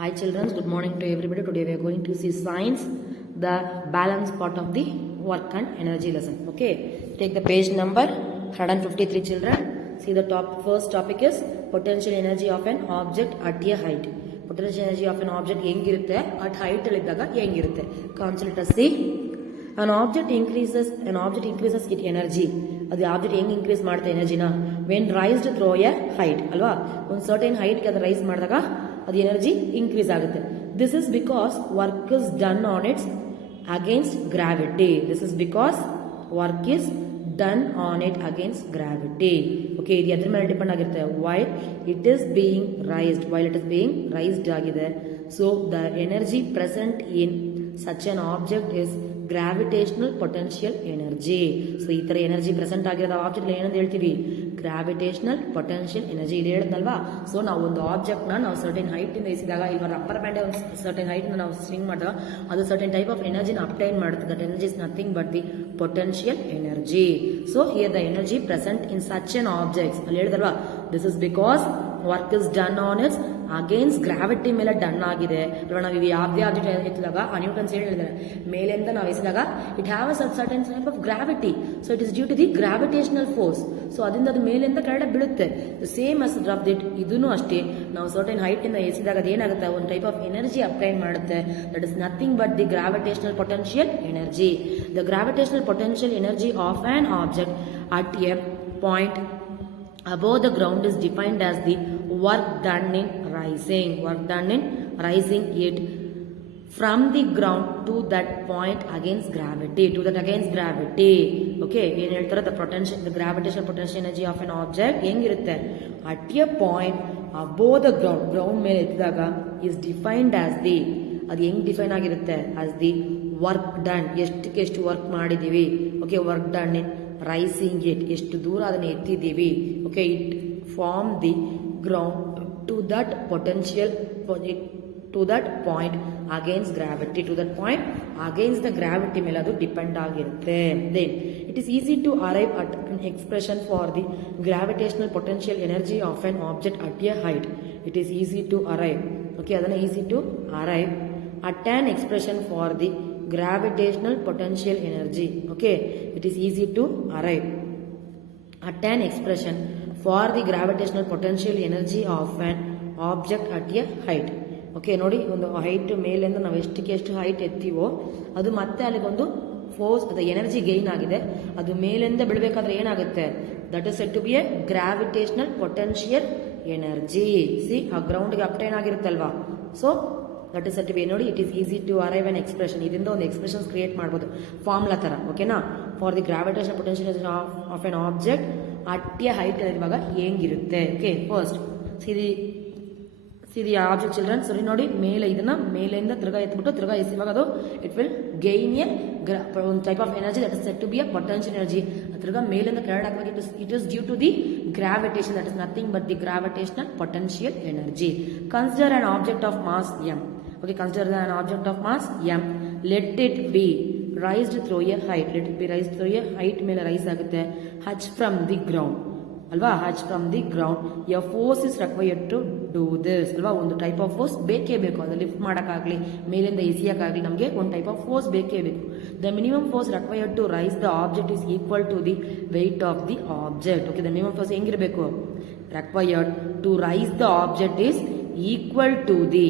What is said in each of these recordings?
Hi children, good morning to everybody. Today we are going to see science, the balance part of the work and energy lesson. Okay, take the page number 153 children. See the first topic is potential energy of an object at a height. Potential energy of an object ಹೆಂಗಿರುತ್ತೆ at height ಇದ್ದಾಗ ಹೆಂಗಿರುತ್ತೆ. Let us see. An object increases its energy. ಅದು object ಹೆಂಗ್ increase ಮಾಡುತ್ತೆ ಎನರ್ಜಿನ when raised through a height ಅಲ್ವಾ, ಒಂದು certain ಹೈಟ್ಗೆ ಅದು ರೈಸ್ ಮಾಡಿದಾಗ ಅದು ಎನರ್ಜಿ ಇನ್ಕ್ರೀಸ್ ಆಗುತ್ತೆ. This is because work is done on its against gravity. This is because work is done on it against gravity. Okay, ಇದು ಎದ್ರ ಮೇಲೆ ಡಿಪೆಂಡ್ ಆಗಿರುತ್ತೆ. While it is being raised ಆಗಿದೆ. So the energy present in such an object is gravitational potential energy. So ಈ ತರ energy present ಆಗಿರೋದು ಆಬ್ಜೆಕ್ಟ್ ಏನಂತ ಹೇಳ್ತೀವಿ, ಗ್ರಾವಿಟೇಷನಲ್ ಪೊಟೆನ್ಷಿಯಲ್ ಎನರ್ಜಿ. ಇದು ಹೇಳಿದ್ನಲ್ವಾ. ಸೊ ನಾವು ಒಂದು ಆಬ್ಜೆಕ್ಟ್ ನಾವು ಸರ್ಟೈನ್ ಹೈಟ್ ಇಂದ ಎಸಿದಾಗ, ಈಗ ರಬ್ಬರ್ ಬ್ಯಾಂಡ್ ಒಂದು ಸರ್ಟೈನ್ ಹೈಟ್ ನಾವು ಸ್ವಿಂಗ್ ಮಾಡಿದಾಗ ಅದು ಸರ್ಟೈನ್ ಟೈಪ್ ಆಫ್ ಎನರ್ಜಿನ ಅಪ್ಟೈನ್ ಮಾಡುತ್ತೆ. That energy is nothing but the potential energy. So here the energy present in such an objects ಅಲ್ಲಿ ಹೇಳಿದಲ್ವಾ, this is because work is done on its against gravity ಮೇಲೆ done ಆಗಿದೆ. ನಾವು ಯಾವುದೇ object ಎತ್ತಿದಾಗ Newton's ಹೇಳಿದ್ದಾರೆ, ಮೇಲಿಂದ ನಾವು ಎಸಿದಾಗ it have a certain type of gravity. So it is due to the gravitational force. So ಅದರಿಂದ ಅದು ಮೇಲಿಂದ ಕೆಳಗಡೆ ಬೀಳುತ್ತೆ. Same as drop it. ಇದೂ ಅಷ್ಟೇ, ನಾವು ಸರ್ಟನ್ ಹೈಟ್ ಇಂದ ಎಸಿದಾಗ ಅದು ಏನಾಗುತ್ತೆ, ಒಂದು ಟೈಪ್ ಆಫ್ ಎನರ್ಜಿ ಅಪ್ಟೈನ್ ಮಾಡುತ್ತೆ. That is nothing but the gravitational potential energy. The gravitational potential energy of on object at A point above the ground is defined as the work done in rising it from the ground to that point against gravity. Okay, ಏನು ಹೇಳ್ತಾರೆ, the gravitational potential energy of an object ಹೆಂಗಿರುತ್ತೆ, at a point above the ground ಮೇಲೆ ಎತ್ತಿದಾಗ is defined as the, ಅದು ಹೆಂಗ್ ಡಿಫೈನ್ ಆಗಿರುತ್ತೆ, as the work done, ಎಷ್ಟು work ಮಾಡಿದೀವಿ. Okay, work done in raising it, ಎಷ್ಟು ದೂರ ಅದನ್ನು ಎತ್ತಿದ್ದೀವಿ. Okay, it from the ground to that potential to that point against gravity. To that point against the gravity ಮೇಲೆ ಅದು ಡಿಪೆಂಡ್ ಆಗಿರುತ್ತೆ. Then it is easy to arrive at an expression for the gravitational potential energy of an object at a height. It is easy to arrive. Okay, ಅದನ್ನು easy to arrive at an expression for the gravitational potential energy. Okay, it is easy to arrive at an expression for the gravitational potential energy of an object at a height. Okay, ನೋಡಿ, ಒಂದು ಹೈಟ್ ಮೇಲಿಂದ ನಾವು ಎಷ್ಟು ಹೈಟ್ ಎತ್ತೀವೋ ಅದು ಮತ್ತೆ ಅಲ್ಲಿಗೊಂದು force, ಅದು ಎನರ್ಜಿ ಗೈನ್ ಆಗಿದೆ. ಅದು ಮೇಲಿಂದ ಬಿಡಬೇಕಾದ್ರೆ ಏನಾಗುತ್ತೆ, that is set to be a gravitational potential energy. See, ಆ ಗ್ರೌಂಡ್ಗೆ ಅಪ್ಟೈನ್ ಆಗಿರುತ್ತಲ್ವಾ. So that is set be. ನೋಡಿ, it is easy to arrive an expression. ಇದರಿಂದ ಒಂದು ಎಕ್ಸ್ಪ್ರೆಷನ್ಸ್ ಕ್ರಿಯೇಟ್ ಮಾಡ್ಬೋದು, ಫಾರ್ಮುಲಾ ತರ. ಓಕೆನಾ, for the gravitation potential of an object at a height ಇರುವಾಗ ಹೆಂಗಿರುತ್ತೆ. Okay, first see the object children. ಸರಿ, ನೋಡಿ, ಇದನ್ನ ಮೇಲಿಂದ ತಿರ್ಗಾ ಎತ್ಬಿಟ್ಟು ತಿರ್ಗಾ ಎಸಿವಾಗ ಅದು ಇಟ್ ವಿಲ್ ಗೈನ್ ಎ ಒಂದು type of energy that is set to be a potential energy. ತಿರ್ಗಾ ಮೇಲಿಂದ ಕೆಳಗಡೆ ಹಾಕುವಾಗ it is due to the gravitation. That is nothing but the gravitational potential energy. Consider an object of mass M. Okay, consider an object of mass m. Let it be raised through a height. Let it be raised through a height ಮೇಲೆ ರೈಸ್ ಆಗುತ್ತೆ. h from the ground ಅಲ್ವಾ, h from the ground. a force is required to do this ಅಲ್ವಾ. ಒಂದು type of force ಬೇಕೇ ಬೇಕು, ಅದು ಲಿಫ್ಟ್ ಮಾಡೋಕ್ಕಾಗಲಿ ಮೇಲಿಂದ ಎಸಿಯಕ್ಕಾಗಲಿ ನಮಗೆ ಒಂದು ಟೈಪ್ ಆಫ್ ಫೋರ್ಸ್ ಬೇಕೇ ಬೇಕು. The minimum force required to raise the object is equal to the weight of the object. Okay, the minimum force ಹೆಂಗಿರಬೇಕು, required to raise the object is equal to the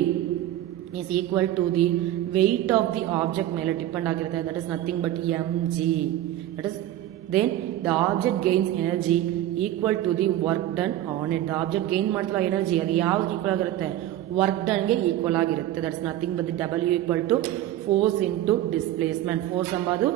weight of the object ಮೇಲೆ depend ಆಗಿರುತ್ತೆ. That is nothing but mg. That is then the object gains energy equal to the work done on it. The object gain ಮಾಡ್ತಿರೋ energy ಅದು ಯಾವ್ದು equal ಆಗಿರುತ್ತೆ, work ಡನ್ಗೆ equal ಆಗಿರುತ್ತೆ. That is nothing but the W equal to force into displacement. Force ಎಂಬುದು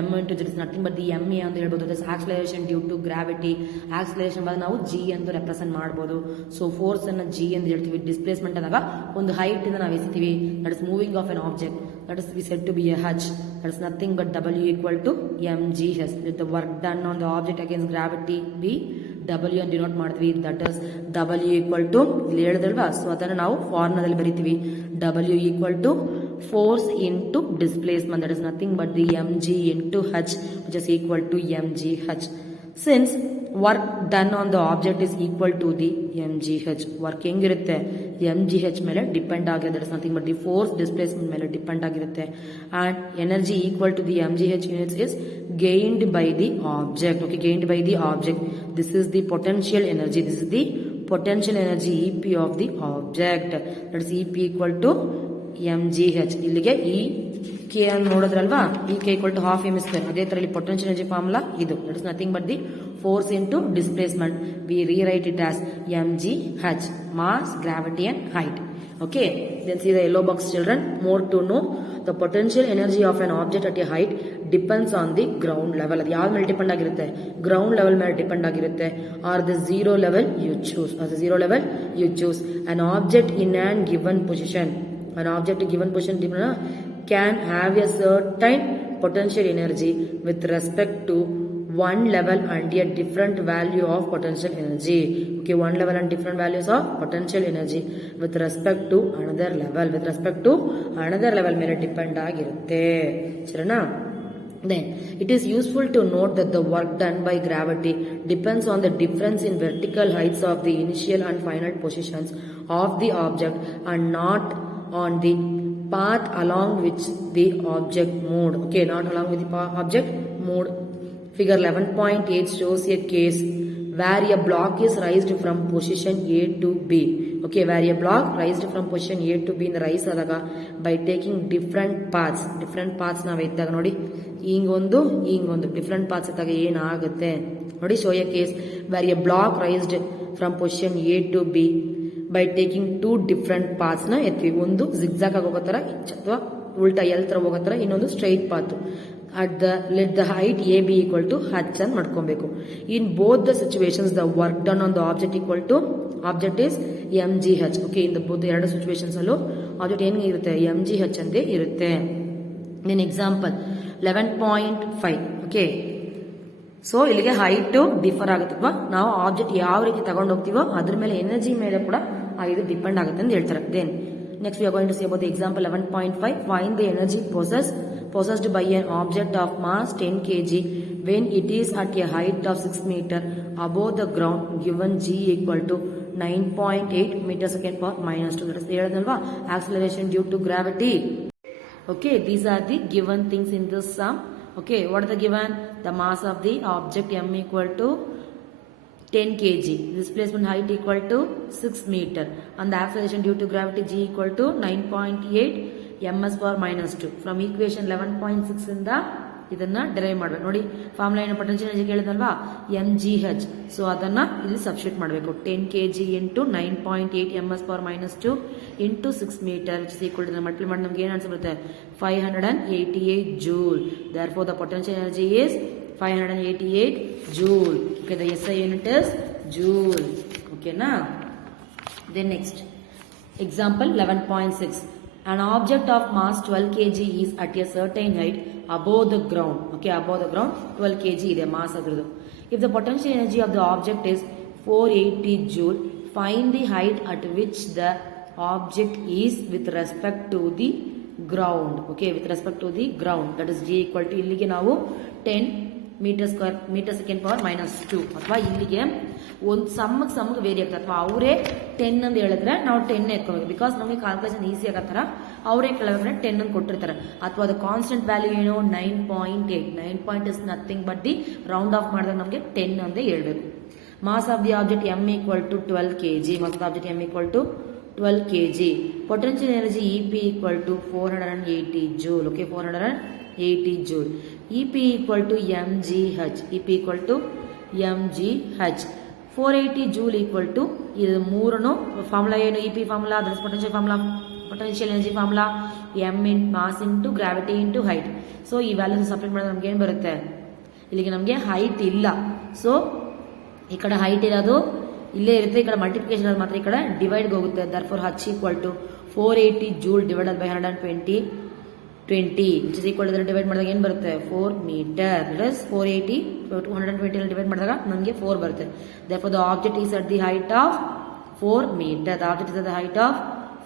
m into that is nothing but the ma ಅಂತ ಹೇಳ್ಬೋದು. That is acceleration due to gravity. Acceleration ಬಂದು ನಾವು g ಅಂತ ರೆಪ್ರೆಸೆಂಟ್ ಮಾಡ್ಬೋದು. ಸೊ ಫೋರ್ಸ್ ಅನ್ನ g ಅಂತ ಹೇಳ್ತೀವಿ. ಡಿಸ್ಪ್ಲೇಸ್ಮೆಂಟ್ ಅಂದಾಗ ಒಂದು ಹೈಟ್ ಇಂದ ನಾವು ಎಸಿತೀವಿ, that is moving of an object, that is we said to be a h. That is nothing but W equal to mgh. The work done on the object against gravity be W ಅಂತ denote ಮಾಡ್ತೀವಿ. That is W equal to, ಇಲ್ಲಿ ಹೇಳಿದ್ರಲ್ವಾ, so ಅದನ್ನು ನಾವು ಫಾರ್ಮುಲಾದಲ್ಲಿ ಬರೀತೀವಿ. W equal to force into displacement. That is nothing but the mg into h, which is equal to mgh. Since work done on the object is equal to the mgh, work ಹೆಂಗಿರುತ್ತೆ mgh ಮೇಲೆ depend ಆಗಿದೆ, that is nothing but the force displacement ಮೇಲೆ depend ಆಗಿರುತ್ತೆ. And energy equal to the mgh units is gained by the object. Okay, gained by the object. This is the potential energy. This is the potential energy EP of the object. That is EP equal to mgh. ಇಲ್ಲಿಗೆ ಈ ಕೆ ಅನ್ನು ನೋಡಿದ್ರಲ್ವಾ, ಈ K equal to half M square. ಅದೇ ತರ ಇಲ್ಲಿ potential energy formula ಇದು. That is nothing but the force into displacement. We rewrite it as mgh, mass, gravity and height. Okay, then see the yellow box children. More to know, the potential energy of an object at a height depends on the ground level. ಅದು ಯಾವ ಮೇಲೆ depend ಆಗಿರುತ್ತೆ? Ground level ಮೇಲೆ depend ಆಗಿರುತ್ತೆ. Or the zero level you choose. Or the zero level you choose. An object in an given position, an object given position can have a certain potential energy with respect to one level and a different value of potential energy. Okay, one level and different values of potential energy with respect to another level. With respect to another level ಮೇಲೆ depend ಆಗಿರುತ್ತೆ. ಸರಿನಾ? Then it is useful to note that the work done by gravity depends on the difference in vertical heights of the initial and final positions of the object and not on the path along which the object moved. Okay, not along with the object moved. Figure 11.8 shows a case where a block is raised from position A to B. Okay, where a block raised from position A to B in the rise adaga by taking different paths ನಾವು ಇದ್ದಾಗ ನೋಡಿ, ಹಿಂಗೊಂದು different paths ಇದ್ದಾಗ ಏನಾಗುತ್ತೆ ನೋಡಿ. Show A case where a block raised from position A to B by taking two different paths ನ ಎತ್ವಿ. ಒಂದು zigzag ಆಗಿ ಹೋಗೋ ತರ ಅಥವಾ ಉಲ್ಟಾ ಎಲ್ ತರ ಹೋಗೋ ತರ, ಇನ್ನೊಂದು straight path. let the height AB equal to h ಅಂತ ಮಾಡ್ಕೊಬೇಕು. In both the situations the work done on the object equal to object is mgh. Okay, in the both ಎರಡು ಸಿಚುವೇಶನ್ಸ್ ಅಲ್ಲೂ ಆಬ್ಜೆಕ್ಟ್ ಏನು ಇರುತ್ತೆ? mgh ಅಂತ ಇರುತ್ತೆ. then example 11.5. okay, ಸೊ ಇಲ್ಲಿಗೆ height differ ಆಗುತ್ತೆ. ನಾವು ಆಬ್ಜೆಕ್ಟ್ ಯಾವ ರೀತಿ ತಗೊಂಡು ಹೋಗ್ತೀವೋ ಅದ್ರ ಮೇಲೆ ಎನರ್ಜಿ ಮೇಲೆ ಕೂಡ ಇದು ಡಿಪೆಂಡ್ ಆಗುತ್ತೆ ಅಂತ ಹೇಳ್ತಾರೆ. Then next we are going to see about the example 11.5. Find the energy possessed by an object of mass 10 kg when it is at a height of 6 meter above the ground given g equal to 9.8 meter second per minus 2. That is ಹೇಳೋದಲ್ವಾ, acceleration due to gravity. Okay, these are the given things in this sum. Okay, what is the given? The mass of the object m equal to 10 kg, displacement height equal to 6 meter, and the acceleration due to gravity g equal to 9.8 ms per minus 2. From equation 11.6 ಇಂದ ಇದನ್ನ ಡಿರೈವ್ ಮಾಡಬೇಕು ನೋಡಿ. Formula ಏನು? Potential energy ಕೇಳಿದಲ್ವಾ, mgh. So ಅದನ್ನ ಇಲ್ಲಿ substitute ಮಾಡಬೇಕು. 10 kg into 9.8 ms per minus 2 into 6 meter which is equal to multiply ಮಾಡಿ ನಮ್ಗೆ ಏನು ಆನ್ಸರ್ ಬರುತ್ತೆ? 588 joule. Therefore the potential energy is 588 joule. Okay, the SI unit is joule. Okay na? Then next example 11.6. An object of mass 12 kg is at a certain height above the ground. Okay, above the ground 12 kg ಇದೆ mass ಅದ್ರದ್ದು. If the potential energy of the object is 480 joule, find the height at which the object is with respect to the ground. Okay, with respect to the ground. That is g equal to ಇಲ್ಲಿಗೆ ನಾವು 10 meter second power minus 2. ಅಥವಾ ಇಲ್ಲಿಗೆ ಒಂದು ಸಮ್ಮಗೆ ವೇರಿ ಆಗ್ತದೆ. ಅಥವಾ ಅವರೇ 10 ಅಂತ ಹೇಳಿದ್ರೆ ನಾವು 10 ಎತ್ಕೋಬೇಕು. ಬಿಕಾಸ್ ನಮಗೆ ಕ್ಯಾಲ್ಕುಲೇಷನ್ ಈಸಿ ಆಗತ್ತಾರ ಅವರೇ ಕೇಳಬೇಕಂದ್ರೆ 10 ಅಂತ ಕೊಟ್ಟಿರ್ತಾರೆ. ಅಥವಾ ಅದು ಕಾನ್ಸ್ಟೆಂಟ್ ವ್ಯಾಲ್ಯೂ ಏನು? 9.8. 9 is nothing but the round off ಮಾಡಿದಾಗ ನಮಗೆ 10 ಅಂತ ಹೇಳ್ಬೇಕು. Mass of the object m equal to 12 kg. Mass of object m equal to 12 kg. Potential energy EP equal to 480 joule. Okay, 480 joule. EP equal to mgh. EP equal to mgh. 480 joule equal to ಇದು ಮೂರನ್ನು formula ಏನು? EP formula, that is potential formula, potential energy formula m in mass into gravity into height. So ಈ values separate ಮಾಡಿದ್ರೆ ನಮ್ಗೆ ಏನು ಬರುತ್ತೆ? ಇಲ್ಲಿಗೆ ನಮಗೆ ಹೈಟ್ ಇಲ್ಲ. ಸೊ ಈ ಕಡೆ ಹೈಟ್ ಇರೋದು ಇಲ್ಲೇ ಇರುತ್ತೆ, ಈ ಕಡೆ ಮಲ್ಟಿಪ್ಲಿಕೇಶನ್ ಅದು ಮಾತ್ರ ಈ ಕಡೆ ಡಿವೈಡ್ಗೆ ಹೋಗುತ್ತೆ. Therefore h equal to 480 joule divided by 120 which is equal to divide ಮಾಡಿದಾಗ ಏನು ಬರುತ್ತೆ? 4 ಮೀಟರ್. ದಟ್ ಇಸ್ 480 120 ಡಿವೈಡ್ ಮಾಡಿದಾಗ ನಮಗೆ 4 ಬರುತ್ತೆ. Therefore the object is at the height of 4 metre. The object is at the height of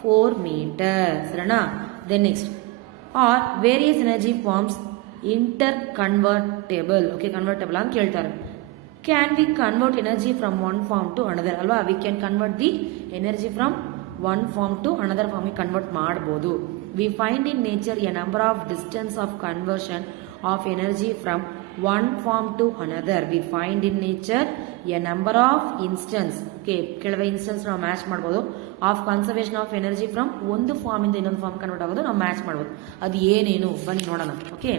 4 metre. ಸರಿನಾ? Then next are various energy forms interconvertible. Okay, convertible ಅಂತ ಕೇಳ್ತಾರೆ. Can we convert energy from one form to another? ಅಲ್ವಾ, we can convert the energy from one form to another form convert ಮಾಡಬಹುದು. We find in nature a number of distance of conversion of energy from one form to another. We find in nature a number of instance, okay, ಕೆಲವು ಇನ್ಸ್ಟೆನ್ಸ್ ನಾವು ಮ್ಯಾಚ್ ಮಾಡಬಹುದು of conservation of energy from ಒಂದು form ಇಂದ ಇನ್ನೊಂದು form convert ಆಗೋದು ನಾವು ಮ್ಯಾಚ್ ಮಾಡಬಹುದು. ಅದು ಏನೇನು ಬನ್ನಿ ನೋಡೋಣ. Okay,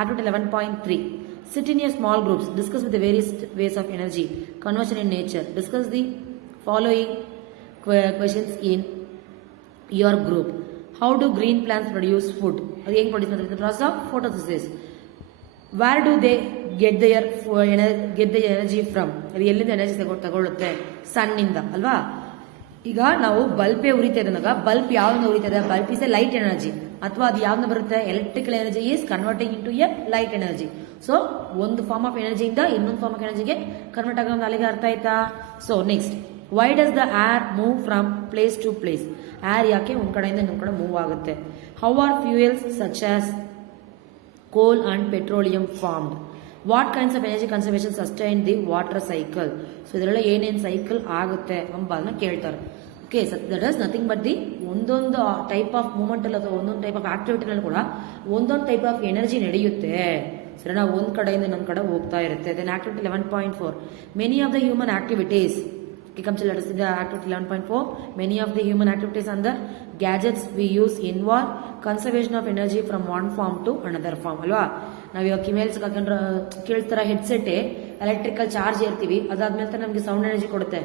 activity 11.3 sit in a small groups, discuss with the various ways of energy conversion in nature. Discuss the following questions in your group. How do green plants produce food? ಅದು ಹೆಂಗೆ ಪ್ರೊಡ್ಯೂಸ್ ಮಾಡ್ತಾರೆ? process of photosynthesis. Where do they get their energy from? ಅದು ಎಲ್ಲಿಂದ ಎನರ್ಜಿ ತಗೊಳ್ಳುತ್ತೆ? ಸನ್ನಿಂದ ಅಲ್ವಾ. ಈಗ ನಾವು ಬಲ್ಬೇ ಉರಿತಾ ಇದ್ದಾಗ ಬಲ್ಬ್ ಯಾವ್ದು ಉರಿತಾ ಇದೆ? Bulb is a light energy. ಅಥವಾ ಅದು ಯಾವ್ದು ಬರುತ್ತೆ? Electrical energy is converting into a light energy. So ಒಂದು ಫಾರ್ಮ್ ಆಫ್ ಎನರ್ಜಿಯಿಂದ ಇನ್ನೊಂದು ಫಾರ್ಮ್ ಆಫ್ ಎನರ್ಜಿಗೆ ಕನ್ವರ್ಟ್ ಆಗೋದು ಅಲ್ಲಿಗೆ ಅರ್ಥ ಆಯ್ತಾ? So next, why does the air move from place to place? Air ಯಾಕೆ ಒಂದ್ ಕಡೆಯಿಂದ ಇನ್ನೊಂದ್ ಕಡೆ ಮೂವ್ ಆಗುತ್ತೆ? How are fuels such as coal and petroleum formed? What kinds of energy conservation sustain the water cycle? So ಇದರೆಲ್ಲ ಏನೇನು cycle ಆಗುತ್ತೆ ಅಂಬನ್ನ ಕೇಳ್ತಾರೆ. Okay, that is nothing but the ಒಂದೊಂದು ಟೈಪ್ ಆಫ್ ಮೂವ್ಮೆಂಟ್ ಅಲ್ಲಿ ಅಥವಾ ಒಂದೊಂದು ಟೈಪ್ ಆಫ್ ಆಕ್ಟಿವಿಟಿನಲ್ಲಿ ಕೂಡ ಒಂದೊಂದು ಟೈಪ್ ಆಫ್ ಎನರ್ಜಿ ನಡೆಯುತ್ತೆ. ಸರಿನಾ, ಒಂದ್ ಕಡೆಯಿಂದ ಇನ್ನೊಂದ್ ಕಡೆ ಹೋಗ್ತಾ ಇರುತ್ತೆ. Then activity 11.4 many of the human activities. Comes to let us see the activity 11.4. Many of the human activities and the gadgets we use involve conservation of energy from one form to another form. ಅಲ್ವಾ, ನಾವು ಇವಾಗ ಕಿಮೇಲ್ಸ್ ಕೇಳ್ತಾರ headset electrical charge ಇರ್ತೀವಿ, ಅದಾದ್ಮೇಲೆ ನಮಗೆ sound energy ಕೊಡುತ್ತೆ,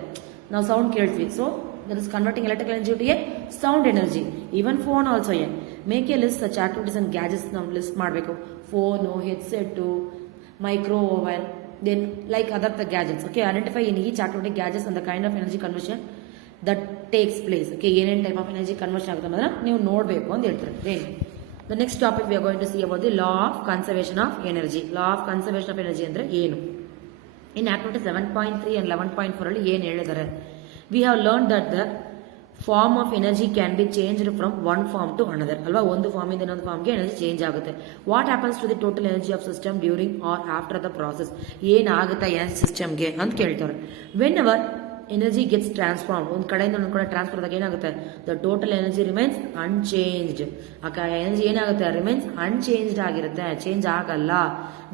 ನಾವು ಸೌಂಡ್ ಕೇಳ್ತೀವಿ. So that is converting electrical energy to a sound energy. Even phone also a make a list such activities and gadgets ನಾವು ಲಿಸ್ಟ್ ಮಾಡಬೇಕು. Phone, headset, micro oven, then like other the gadgets. Okay, identify in each activity gadgets and the kind of energy conversion that takes place. Okay, ಏನೇನು type of energy conversion ಆಗುತ್ತೆ ಅನ್ನೋದನ್ನ ನೀವು ನೋಡಬೇಕು ಅಂತ ಹೇಳ್ತಾರೆ. Then the next topic we are going to see about the law of conservation of energy. Law of conservation of energy ಅಂದ್ರೆ ಏನು? In activity 7.3 and 11.4 ಅಲ್ಲಿ ಏನು ಹೇಳಿದ್ದಾರೆ? We have learned that the form of energy can be changed from one form to another. ಅಲ್ವಾ, ಒಂದು form ಇಂದ ಇನ್ನೊಂದು ಫಾರ್ಮ್ಗೆ ಎನರ್ಜಿ ಚೇಂಜ್ ಆಗುತ್ತೆ. What happens to the total energy of system during or after the process? ಏನಾಗುತ್ತೆ energy ಸಿಸ್ಟಮ್ಗೆ ಅಂತ ಕೇಳ್ತಾರೆ. Whenever energy gets transform, ಒಂದ್ ಕಡೆಯಿಂದ ಒಂದ್ ಕಡೆ ಟ್ರಾನ್ಸ್ಫರ್ ಆದಾಗ ಏನಾಗುತ್ತೆ? The total energy remains unchanged. Energy ಏನಾಗುತ್ತೆ? ರಿಮೈನ್ಸ್ ಅನ್ಚೇಂಜ್ಡ್ ಆಗಿರುತ್ತೆ, ಚೇಂಜ್ ಆಗಲ್ಲ.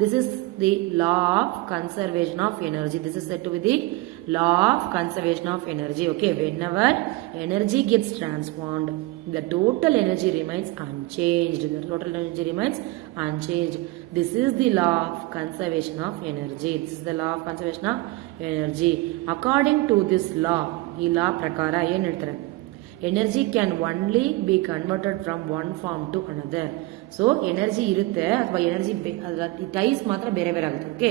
This is the law of conservation of energy. This is said to be the law of conservation of energy. Okay, whenever energy gets transformed, the total energy remains unchanged. The total energy remains unchanged. This is the law of conservation of energy. This is the law of conservation of energy. According to this law, ಈ law ಪ್ರಕಾರ ಏನು ಹೇಳ್ತಾರೆ? Energy can only be converted from one form to another. So energy ಇರುತ್ತೆ ಅಥವಾ energy types ಮಾತ್ರ ಬೇರೆ ಬೇರೆ ಆಗುತ್ತೆ. Okay,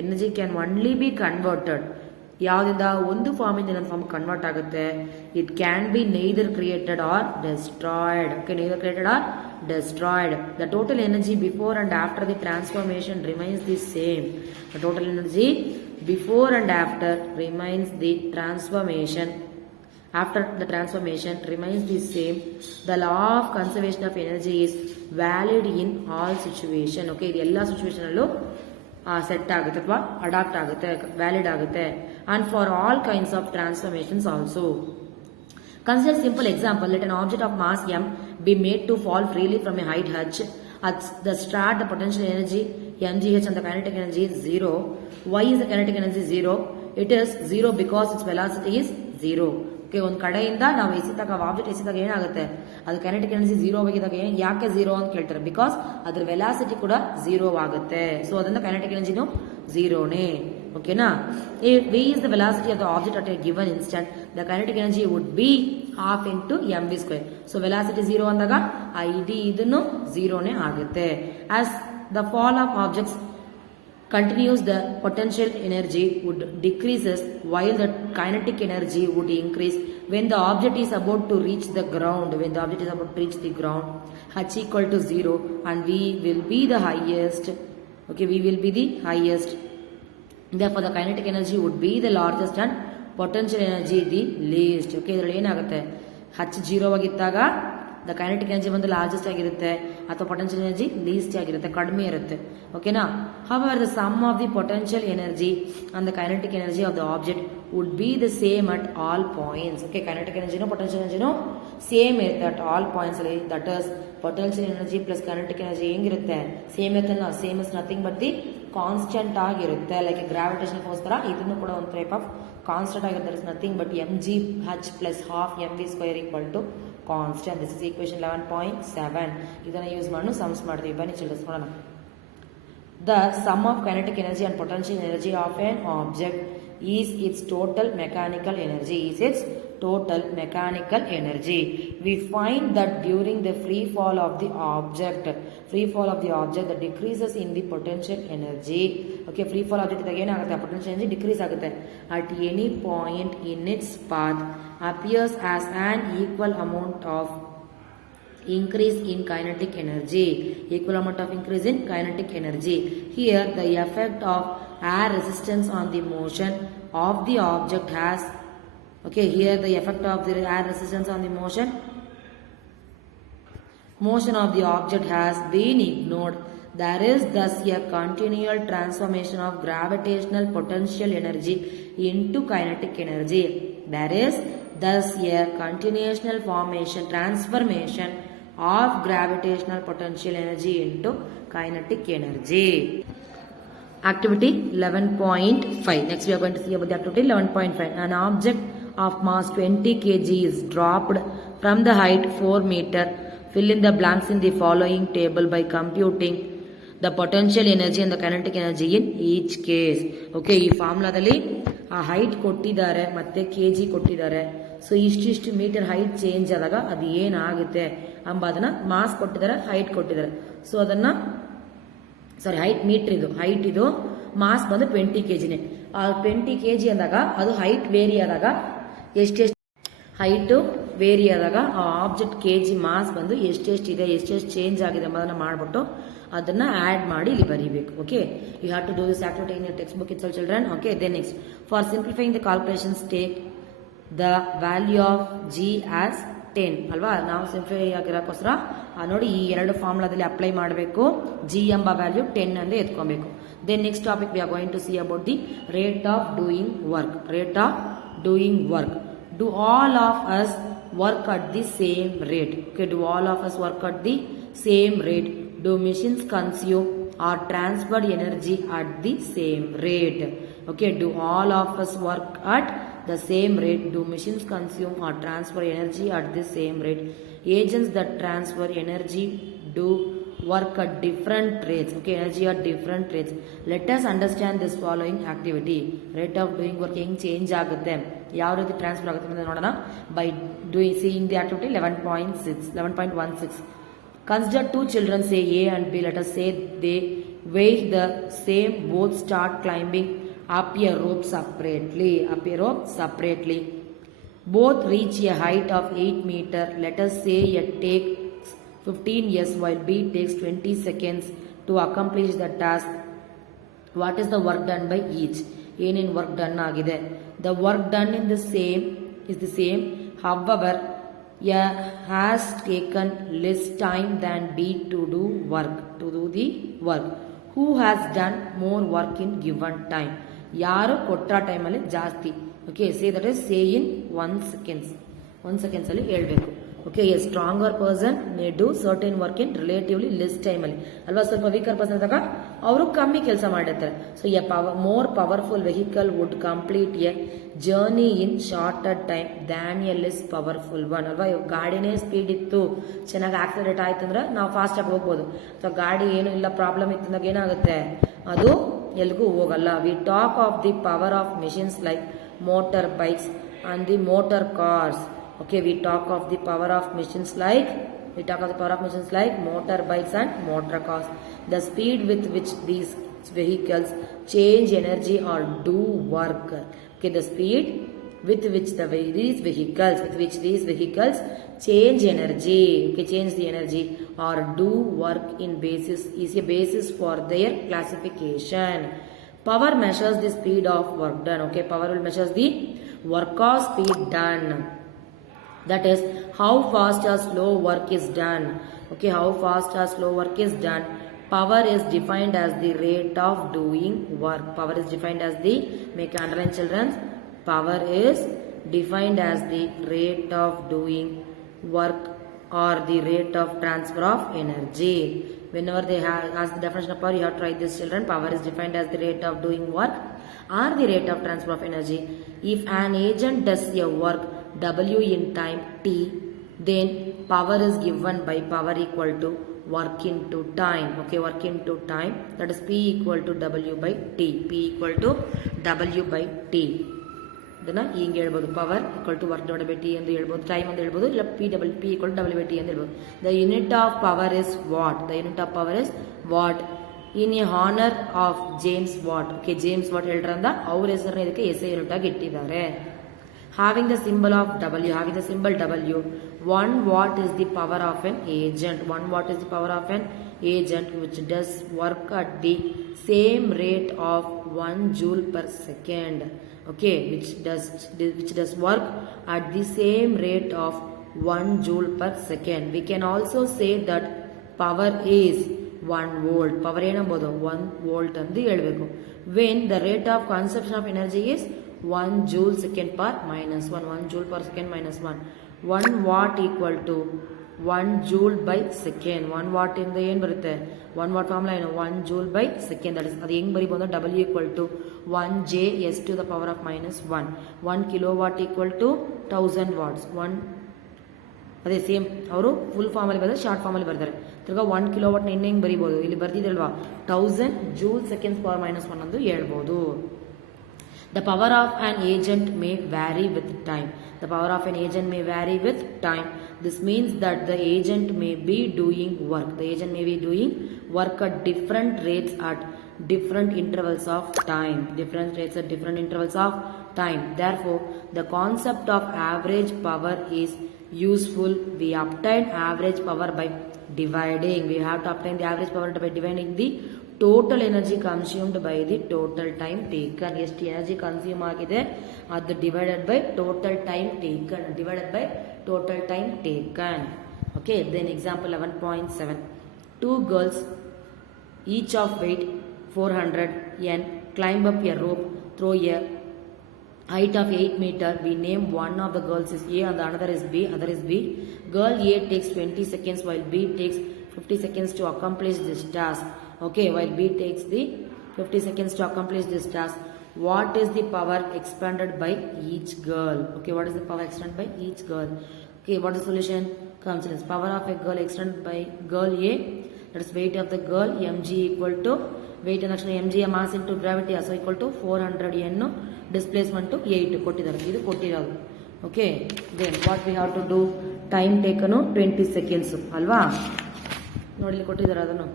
energy can only be converted ಯಾವ್ದಿಂದ? ಒಂದು ಫಾರ್ಮ್ ಇಂದ ಇನ್ನೊಂದು ಫಾರ್ಮ್ ಕನ್ವರ್ಟ್ ಆಗುತ್ತೆ. It can be neither created or destroyed. Okay, neither created or destroyed. The total energy before and after the transformation remains the same. The total energy before and after remains the transformation. After the transformation remains the same. The law of conservation of energy is valid in all situation. Okay, ಇದು ಎಲ್ಲ ಸಿಚುವೇಶನ್ ಅಲ್ಲೂ ಸೆಟ್ ಆಗುತ್ತೆ ಅಥವಾ ಅಡಾಪ್ಟ್ ಆಗುತ್ತೆ, valid ಆಗುತ್ತೆ. And for all kinds of transformations also. Consider simple example. Let an object of mass m be made to fall freely from a height h. At the start, the potential energy mgh and the kinetic energy is 0. Why is the kinetic energy 0? It is 0 because its velocity is 0. ಓಕೆ, ಒಂದು ಕಡೆಯಿಂದ ನಾವು ಎಸಿದಾಗ ಆಬ್ಜೆಕ್ಟ್ ಎಸಿದಾಗ ಏನಾಗುತ್ತೆ? ಅದು kinetic energy 0 ಆಗಿದಾಗ ಯಾಕೆ 0 ಅಂತ ಕೇಳ್ತಾರೆ? ಬಿಕಾಸ್ ಅದ್ರ ವೆಲಾಸಿಟಿ ಕೂಡ 0 ಆಗುತ್ತೆ. ಸೊ ಅದರಿಂದ ಕೈನೆಟಿಕ್ ಎನರ್ಜಿನೂ 0ನೇ. ಓಕೆನಾ? If v is the velocity of the object at a given instant, the kinetic energy would be half into mv square. So velocity 0 ಅಂದಾಗ id ಇದನ್ನು 0ನೇ ಆಗುತ್ತೆ. As the fall of objects continues, the potential energy would decreases while the kinetic energy would increase when the object is about to reach the ground. When the object is about to reach the ground, h equal to 0 and v will be the highest. Okay, v will be the highest. Therefore, the kinetic energy would be the largest and potential energy the least. Okay, ಇದರಲ್ಲಿ ಏನಾಗುತ್ತೆ? h 0 ಆಗಿದ್ದಾಗ the kinetic energy ಬಂದು largest ಆಗಿರುತ್ತೆ ಅಥವಾ potential energy least ಆಗಿರುತ್ತೆ, ಕಡಿಮೆ ಇರುತ್ತೆ. ಓಕೆನಾ? However the sum of the potential energy and the kinetic energy of the object would be the same at all points. Okay, kinetic ಎನರ್ಜಿನೂ potential ಎನರ್ಜಿನೂ same ಇರುತ್ತೆ ಅಟ್ ಆಲ್ ಪಾಯಿಂಟ್ಸ್ ಅಲ್ಲಿ. That is potential energy plus kinetic energy ಹೆಂಗಿರುತ್ತೆ? Same ಇರುತ್ತಲ್ಲ, same is nothing but the constant ಆಗಿರುತ್ತೆ. Like gravitation force ತರ ಇದನ್ನು ಕೂಡ ಒಂದು ಟೈಪ್ ಆಫ್ ಕಾನ್ಸ್ಟೆಂಟ್ ಆಗಿರುತ್ತೆ. Is nothing but mgh plus half mv square equal to constant. This is equation 11.7. ಇದನ್ನು ಯೂಸ್ ಮಾಡಿ ಸಮ್ಸ್ ಮಾಡ್ತೀವಿ. ಬನ್ನಿ ಚಿಲ್ಡ್ರನ್ಸ್ ನೋಡೋಣ. The sum of kinetic energy and potential energy of an object is its total mechanical energy. We find that during the free fall of the object, that decreases in the potential energy. Okay, free fall object idag enagutte, potential energy decrease agutte at any point in its path appears as an equal amount of increase in kinetic energy. Here the effect of air resistance on the motion of the object has of the object has been ignored. There is thus a continual transformation of gravitational potential energy into kinetic energy. Transformation of gravitational potential energy into kinetic energy. Activity 11.5. Next we are going to see about the activity 11.5. An object of mass 20 kg is dropped from the height 4 meter. Fill in the blanks in the following table by computing the potential energy and the kinetic energy in each case. Okay, ಈ ಫಾರ್ಮುಲಾದಲ್ಲಿ ಆ ಹೈಟ್ ಕೊಟ್ಟಿದ್ದಾರೆ ಮತ್ತೆ ಕೆಜಿ ಕೊಟ್ಟಿದ್ದಾರೆ. ಸೊ ಇಷ್ಟಿಷ್ಟು metre height change ಆದಾಗ ಅದು ಏನಾಗುತ್ತೆ ಅಂಬದನ್ನ ಮಾಸ್ ಕೊಟ್ಟಿದ್ದಾರೆ, ಹೈಟ್ ಕೊಟ್ಟಿದ್ದಾರೆ. ಸೊ ಅದನ್ನ ಹೈಟ್ ಮೀಟರ್ ಇದು ಮಾಸ್ ಬಂದು 20 kgನೇ. ಆ 20 kg ಅಂದಾಗ ಅದು ಹೈಟ್ ವೇರಿ ಆದಾಗ ಎಷ್ಟೆಷ್ಟು ಹೈಟು ವೇರಿ ಆದಾಗ ಆ ಆಬ್ಜೆಕ್ಟ್ ಕೆಜಿ ಮಾಸ್ ಬಂದು ಎಷ್ಟೆಷ್ಟಿದೆ, ಎಷ್ಟೆಷ್ಟು ಚೇಂಜ್ ಆಗಿದೆ ಎಂಬುದನ್ನು ಮಾಡಿಬಿಟ್ಟು ಅದನ್ನ ಆಡ್ ಮಾಡಿ ಇಲ್ಲಿ ಬರೀಬೇಕು. Okay, you have to do this activity in your textbook itself children. Okay, then next for simplifying the calculations take the value of g as 10 ಅಲ್ವಾ. ನಾವು ಸಿಂಪ್ಲಿಫೈ ಆಗಿರೋಕ್ಕೋಸ್ಕರ ನೋಡಿ ಈ ಎರಡು ಫಾರ್ಮುಲಾದಲ್ಲಿ ಅಪ್ಲೈ ಮಾಡಬೇಕು. ಜಿ ಎಂಬ ವ್ಯಾಲ್ಯೂ 10 ಅಂದ್ರೆ ಎತ್ಕೊಬೇಕು. Then next topic we are going to see about the rate of doing work. Do all of us work at the same rate? Okay, do all of us work at the same rate? Do machines consume or transfer energy at the same rate? Okay, do all of us work at the same rate? Do machines consume or transfer energy at the same rate? Agents that transfer energy do work at different rates. Okay, energy at different rates. Let us understand this following activity. Rate of doing work ಹೆಂಗ್ ಚೇಂಜ್ ಆಗುತ್ತೆ, ಯಾವ ರೀತಿ ಟ್ರಾನ್ಸ್ಫರ್ ಆಗುತ್ತೆ ಅಂತ ನೋಡೋಣ. By doing seeing the activity 11.16. Consider two children, say A and B. Let us say they weigh the same, both start climbing up a rope separately. Both reach a height of 8 meter. Let us say A takes 15 years while B takes 20 seconds to accomplish the task. What is the work done by each? ಏನೇನು work done ಆಗಿದೆ? The work done is the same. However, A has taken less time than B to do the work. Who has done more work in given time? ಯಾರು ಕೊಟ್ಟ ಟೈಮಲ್ಲಿ ಜಾಸ್ತಿ. Okay, say that is ಸೇ ಇನ್ 1 seconds ಅಲ್ಲಿ ಹೇಳ್ಬೇಕು. Okay, A stronger person may do certain work in relatively less ಟೈಮಲ್ಲಿ ಅಲ್ವಾ. ಸ್ವಲ್ಪ weaker person ಇದ್ದಾಗ ಅವರು ಕಮ್ಮಿ ಕೆಲಸ ಮಾಡಿರ್ತಾರೆ. So a more powerful vehicle would complete a journey in shorter time than a less powerful one ಅಲ್ವಾ. ಗಾಡಿನೇ ಸ್ಪೀಡ್ ಇತ್ತು, ಚೆನ್ನಾಗಿ ಆಕ್ಸಿಡೆಂಟ್ ಆಯ್ತು ಅಂದ್ರೆ ನಾವು ಫಾಸ್ಟ್ ಆಗಿ ಹೋಗ್ಬೋದು. ಸೊ ಗಾಡಿ ಏನು ಇಲ್ಲ ಪ್ರಾಬ್ಲಮ್ ಇತ್ತು ಅಂದಾಗ ಏನಾಗುತ್ತೆ, ಅದು ಎಲ್ಗೂ ಹೋಗಲ್ಲ. We talk of the power of machines like motor bikes and the motor cars. Okay, we talk of the power of machines like motor bikes and motor cars. The speed with which these vehicles change energy or do work. Okay, the speed with which these vehicles change energy, change the energy or do work in basis is a basis for their classification. Power measures the speed of work done. Okay, power will measures the work or speed done. That is how fast or slow work is done. Okay, how fast or slow work is done. Power is defined as the rate of doing work. Power is defined as the, make underline children, power is defined as the rate of doing work or the rate of transfer of energy. Whenever they ask the definition of power, you have to write this children. Power is defined as the rate of doing work or the rate of transfer of energy. If an agent does a work W in time T, then power is given by power equal to work into time. Okay, work into time, that is P equal to W by T. P equal to W by T. ಇದನ್ನ ಹಿಂಗೆ ಹೇಳ್ಬೋದು, power equal to work divided by T ಎಂದು ಹೇಳ್ಬೋದು, time ಅಂತ ಹೇಳ್ಬೋದು, ಇಲ್ಲ P equal to W by T ಅಂತ ಹೇಳ್ಬೋದು. The unit of power is watt. The unit of power is watt. In a honour of James Watt. Okay, James Watt ಹೇಳ್ರಂದ ಅವ್ರ ಹೆಸರನ್ನ ಇದಕ್ಕೆ ಎಸ್ಐ ಯೂನಿಟ್ ಆಗಿ ಇಟ್ಟಿದ್ದಾರೆ. Having the symbol of W, having the symbol W, 1 watt is the power of an agent. 1 watt is the power of an agent which does work at the same rate of 1 joule per second. Okay, which does work at the same rate of 1 joule per second. We can also say that power is 1 volt. Power ಏನಂಬೋದು 1 volt ಅಂದು ಹೇಳ್ಬೇಕು. When the rate of consumption of energy is 1 joule second per minus 1. 1 joule per second minus 1. 1 watt equal to 1 joule by second. 1 watt ಇಂದ ಏನು ಬರುತ್ತೆ, 1 watt formula ಏನು, 1 joule by second. that is ಅದು ಹೆಂಗೆ ಬರೀಬೋದು, W equal to 1 j s to the power of minus 1. 1 kilowatt equal to 1000 watts. 1 ಅದೇ ಸೇಮ್ ಅವರು ಫುಲ್ ಫಾರ್ಮಲ್ಲಿ ಬರೆದ್ರೆ ಶಾರ್ಟ್ ಫಾರ್ಮಲ್ಲಿ ಬರ್ತಾರೆ. ತಿರ್ಗಾ 1 ಕಿಲೋವಾಟ್ನ ಇನ್ನು ಹೆಂಗೆ ಬರೀಬೋದು, ಇಲ್ಲಿ ಬರ್ದಿದ್ರಲ್ವಾ 1000 ಜೂಲ್ ಸೆಕೆಂಡ್ಸ್ ಪವರ್ ಮೈನಸ್ 1 ಎಂದು ಹೇಳ್ಬೋದು. The power of an agent may vary with time. The power of an agent may vary with time. This means that the agent may be doing work. The agent may be doing work at different rates at different intervals of time. Different rates at different intervals of time. Therefore, the concept of average power is useful. We obtain average power by dividing. We have to obtain the average power by dividing the total energy consumed by the total time taken. ಎಷ್ಟು energy consume ಆಗಿದೆ ಅದು divided by total time taken. Divided by total time taken. Okay, then example 11.7. 2 girls each of weight 400 n climb up a rope through a height of 8 meter. We name one of the girls is A and the another is B. Other is B. Girl A takes 20 seconds while B takes 50 seconds to accomplish this task. Okay, while B takes the 50 seconds to accomplish this task. What is the power expended by each girl? Okay, what is the power expended by each girl? Okay, what is the solution? Consider power of a girl expended by girl A, that is weight of the girl, mg equal to weight and action mg mass into gravity, so equal to 400 n, displacement to 8 ಕೊಟ್ಟಿದ್ದಾರೆ. ಇದು ಕೊಟ್ಟಿರೋದು. Okay, then what we have to do? Time taken 20 seconds ಅಲ್ವಾ, ನೋಡಿ ಕೊಟ್ಟಿದ್ದಾರೆ ಅದನ್ನು.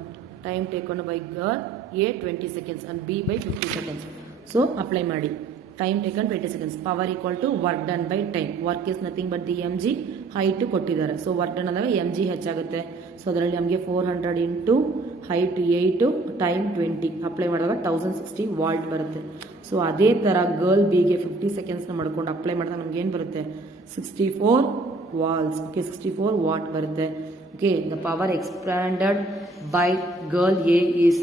Time taken by girl A 20 seconds and B by 50 seconds. So apply ಮಾಡಿ. Time taken 20 seconds. Power equal to work done by time. Work is nothing but the mg, height ಕೊಟ್ಟಿದ್ದಾರೆ. So work done ಅಂದಾಗ mg ಹೆಚ್ಚಾಗುತ್ತೆ. ಸೊ ಅದರಲ್ಲಿ ನಮಗೆ 400 into height 8, time 20 ಅಪ್ಲೈ ಮಾಡಿದಾಗ 1060 ವಾಲ್ಟ್ ಬರುತ್ತೆ. ಸೊ ಅದೇ ಥರ ಗರ್ಲ್ ಬಿಗೆ 50 ಸೆಕೆಂಡ್ಸ್ನ ಮಾಡ್ಕೊಂಡು ಅಪ್ಲೈ ಮಾಡಿದಾಗ ನಮ್ಗೆ ಏನು ಬರುತ್ತೆ, 64 ವಾಲ್ಸ್. ಓಕೆ, 64 ವಾಟ್ ಬರುತ್ತೆ. Okay, the power expended by girl A is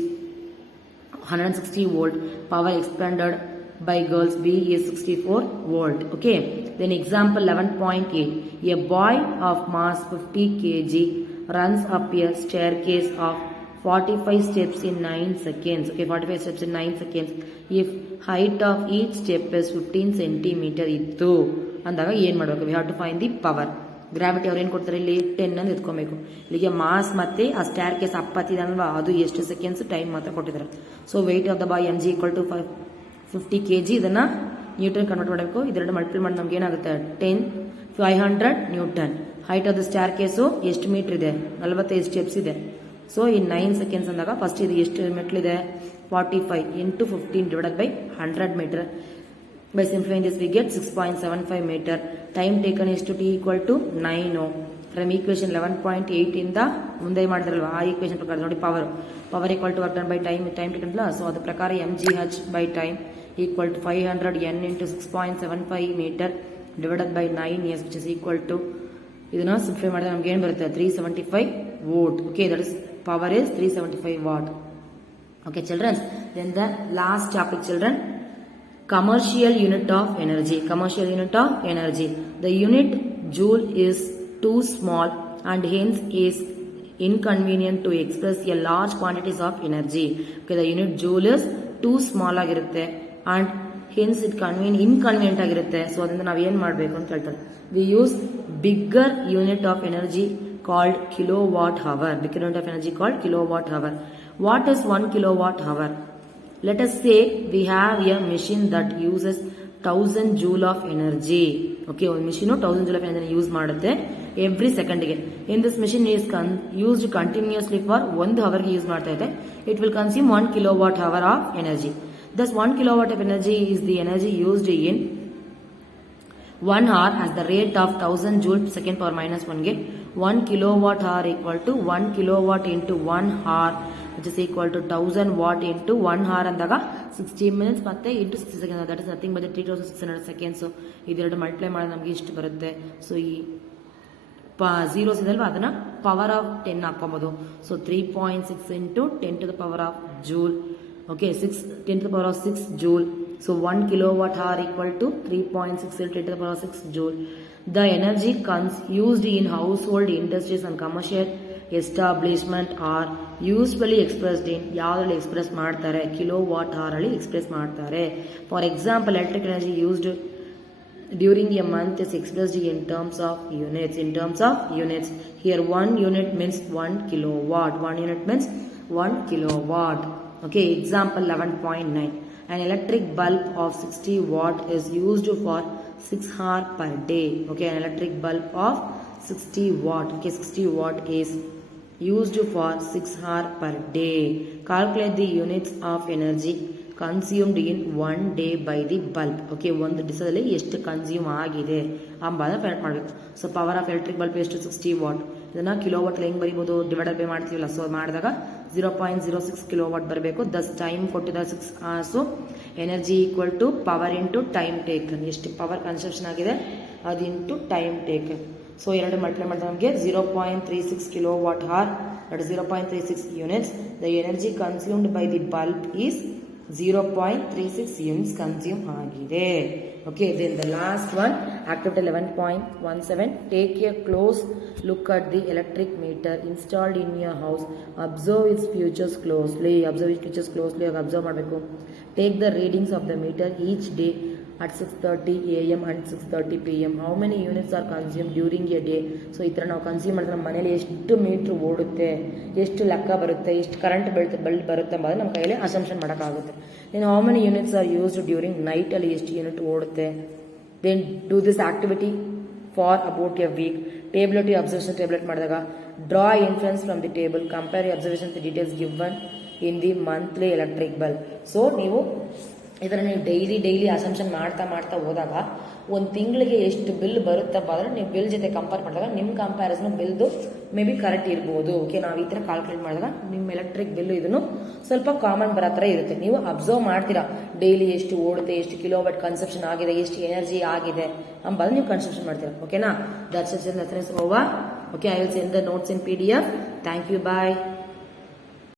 160 volt. Power expended by girls B is 64 volt. Okay, then example 11.8. A boy of mass 50 kg runs up a staircase of 45 steps in 9 seconds. Okay, 45 steps in 9 seconds. If height of each step is 15 centimeter ಇತ್ತು ಅಂದಾಗ ಏನು ಮಾಡಬೇಕು? We have to find the power. Gravity ಅವ್ರು ಏನು ಕೊಡ್ತಾರೆ, ಇಲ್ಲಿ 10 ಅನ್ನು ಎತ್ಕೊಬೇಕು. ಇಲ್ಲಿಗೆ ಮಾಸ್ ಮತ್ತೆ ಆ ಸ್ಟ್ಯಾರ್ ಕೇಸ್ ಅಲ್ವಾ, ಅದು ಎಷ್ಟು ಸೆಕೆಂಡ್ಸ್ ಟೈಮ್ ಮಾತ್ರ ಕೊಟ್ಟಿದ್ದಾರೆ. So weight of the boy mg equal to 50 kg. ಇದನ್ನ ನ್ಯೂಟನ್ ಕನ್ವರ್ಟ್ ಮಾಡಬೇಕು. ಇದೆರಡು ಮಲ್ಟಿಪ್ಲೈ ಮಾಡಿ ನಮ್ಗೆ ಏನಾಗುತ್ತೆ, 500 newton. Height of the staircase ಎಷ್ಟು ಮೀಟರ್ ಇದೆ, 45 ಸ್ಟೆಪ್ಸ್ ಇದೆ. ಸೊ ಇನ್ 9 ಸೆಕೆಂಡ್ಸ್ ಅಂದಾಗ ಫಸ್ಟ್ ಇದು ಎಷ್ಟು ಮೆಟ್ಲಿದೆ, 45 into 15 divided by 100 meter. By simplifying this we get 6.75 meter. Time taken is to t equal to 9. From equation 11.8 ಇಂದ ಮುಂದೆ ಮಾಡಿದ್ರಲ್ವಾ ಆ ಈಕ್ವೇಷನ್ ಪ್ರಕಾರ ನೋಡಿ, power equal to work done by time taken plus, so ಅದ್ರ ಪ್ರಕಾರ mgh by time equal to 500 n into 6.75 meter. divided by 9 years, which is equal to, ಇದನ್ನ ಸಿಂಪ್ಲಿಫೈ ಮಾಡಿದ್ರೆ ನಮ್ಗೆ ಏನು ಬರುತ್ತೆ 375 volt. Okay, that is power is 375 watt. Okay children, then the last topic children, commercial unit of energy. Commercial unit of energy, the unit joule is too small and hence is inconvenient to express a large quantities of energy. Okay, the unit joule is too small ಆಗಿರುತ್ತೆ and hence it inconvenient ಆಗಿರುತ್ತೆ. ಸೊ ಅದರಿಂದ ನಾವು ಏನು ಮಾಡಬೇಕು ಅಂತ ಹೇಳ್ತಾರೆ, we use bigger unit of energy called kilowatt hour. Bigger unit of energy called kilowatt hour. What is 1 kilowatt hour? Let us say we have a machine that uses 1000 joule of energy. Okay, one machine 1000 joule of energy use ಮಾಡುತ್ತೆ every second ಗೆ. In this machine is used continuously for 1 hour ಗೆ use ಮಾಡ್ತಾ ಇದೆ. It will consume 1 kilowatt hour of energy. Thus 1 kilowatt of energy is the energy used in 1 hour as the rate of 1000 joule per second power minus 1 ಗೆ 1 kilowatt hour equal to 1 kilowatt into 1 hour, which is equal to 1000 watt into 1 hour ಅಂದಾಗ 60 minutes ಮತ್ತೆ into 60 seconds, that is nothing but 3600 seconds. ಇದೆರಡು ಮಲ್ಟಿಪ್ಲೈ ಮಾಡಿದ್ರೆ ನಮಗೆ ಇಷ್ಟು ಬರುತ್ತೆ. ಸೊ ಈ zeros ಇದಲ್ವಾ ಅದನ್ನ ಪವರ್ ಆಫ್ 10 ಹಾಕೋಬಹುದು. ಸೊ 3.6 into 10 to the power of joule. Okay, 10 to the power of 6 joule. So 1 kilowatt hour equal to 3.6 into 10 to the power of 6 joule. The energy used in household industries and commercial establishment are usually expressed in ಯಾವ್ದ್ರಲ್ಲಿ ಎಕ್ಸ್ಪ್ರೆಸ್ ಮಾಡ್ತಾರೆ, kilowatt hour ಅಲ್ಲಿ ಎಕ್ಸ್ಪ್ರೆಸ್ ಮಾಡ್ತಾರೆ. For example, electric energy used during a month is expressed in terms of units. In terms of units, here 1 unit means 1 kilowatt. 1 unit means 1 kilowatt. Okay, example 11.9. An electric bulb of 60 watt is used for 6 hours per day. Okay, an electric bulb of 60 watt. Okay, 60 watt is used for 6 hours per day. Calculate the units of energy consumed in 1 day by the bulb. Okay, ಒಂದು ದಿವಸದಲ್ಲಿ ಎಷ್ಟು consume ಆಗಿದೆ ಅಂಬಾದ find ಮಾಡಬೇಕು. So power of electric bulb ಎಷ್ಟು 60 watt. ಇದನ್ನ kilowatt ಹೆಂಗ್ ಬರೀಬಹುದು, ಡಿವೈಡೆಡ್ ಬೈ ಮಾಡ್ತೀವಲ್ಲ. ಸೊ ಮಾಡಿದಾಗ 0.06 ಕಿಲೋವಾಟ್ ಬರಬೇಕು. ದಸ್ ಟೈಮ್ ಕೊಟ್ಟಿದ 6 hours. Energy equal to power into time taken. ಎಷ್ಟು ಪವರ್ ಕನ್ಸಂಪ್ಷನ್ ಆಗಿದೆ ಅದು ಇಂಟು ಟೈಮ್ ಟೇಕನ್. ಸೊ ಎರಡು ಮಲ್ಟಿಪ್ಲೈ ಮಾಡಿದ್ರೆ ನಮಗೆ 0.36 kilowatt hour, that is 0.36 units. The energy consumed by the bulb is 0.36 units consume ಆಗಿದೆ. Okay, then the last one, activity 11.17. Take a close look at the electric meter installed in your house. Observe its features closely. Observe its features closely. Observe ಮಾಡಬೇಕು. Take the readings of the meter each day at 6:30 AM and 6:30 PM. How many units are consumed during a day? So ಈ ಥರ ನಾವು ಕನ್ಸ್ಯೂಮ್ ಮಾಡಿದ್ರೆ ನಮ್ಮ ಮನೇಲಿ ಎಷ್ಟು ಮೀಟ್ರ್ ಓಡುತ್ತೆ, ಎಷ್ಟು ಲೆಕ್ಕ ಬರುತ್ತೆ, ಎಷ್ಟು ಕರೆಂಟ್ ಬರುತ್ತೆ ಅಂಬೋದು ನಮ್ಮ ಕೈಯಲ್ಲಿ ಅಸಂಪ್ಷನ್ ಮಾಡೋಕ್ಕಾಗುತ್ತೆ. Then how many units are used during ನೈಟಲ್ಲಿ ಎಷ್ಟು ಯೂನಿಟ್ ಓಡುತ್ತೆ. Then do this activity for about a week. ಟೇಬಿಲಿಟಿ ಅಬ್ಸರ್ವೇಷನ್ ಟೇಬ್ಲೆಟ್ ಮಾಡಿದಾಗ draw influence from the table, compare observation the details given in the monthly electric bulb. So ನೀವು ಇದನ್ನು ನೀವು daily assumption ಮಾಡ್ತಾ ಹೋದಾಗ ಒಂದು ತಿಂಗಳಿಗೆ ಎಷ್ಟು ಬಿಲ್ ಬರುತ್ತಪ್ಪ ಅಂದರೆ ನೀವು ಬಿಲ್ ಜೊತೆ ಕಂಪೇರ್ ಮಾಡಿದಾಗ ನಿಮ್ಮ ಕಂಪ್ಯಾರಿಸನ್ ಬಿಲ್ದು ಮೇ ಬಿ ಕರೆಕ್ಟ್ ಇರ್ಬೋದು. ಓಕೆ, ನಾವು ಈ ಥರ ಕ್ಯಾಲ್ಕುಲೇಟ್ ಮಾಡಿದಾಗ ನಿಮ್ಮ ಎಲೆಕ್ಟ್ರಿಕ್ ಬಿಲ್ಲು ಇದನ್ನು ಸ್ವಲ್ಪ ಕಾಮನ್ ಬರೋ ಥರ ಇರುತ್ತೆ. ನೀವು ಅಬ್ಸರ್ವ್ ಮಾಡ್ತೀರಾ ಡೈಲಿ ಎಷ್ಟು ಓಡುತ್ತೆ, ಎಷ್ಟು ಕಿಲೋವಾಟ್ ಕನ್ಸಂಪ್ಷನ್ ಆಗಿದೆ, ಎಷ್ಟು ಎನರ್ಜಿ ಆಗಿದೆ ಅಂಬದು ನೀವು ಕನ್ಸಂಪ್ಷನ್ ಮಾಡ್ತೀರಾ. ಓಕೆನಾ, that's it. Over. Okay, I will send the notes in PDF. Thank you, bye.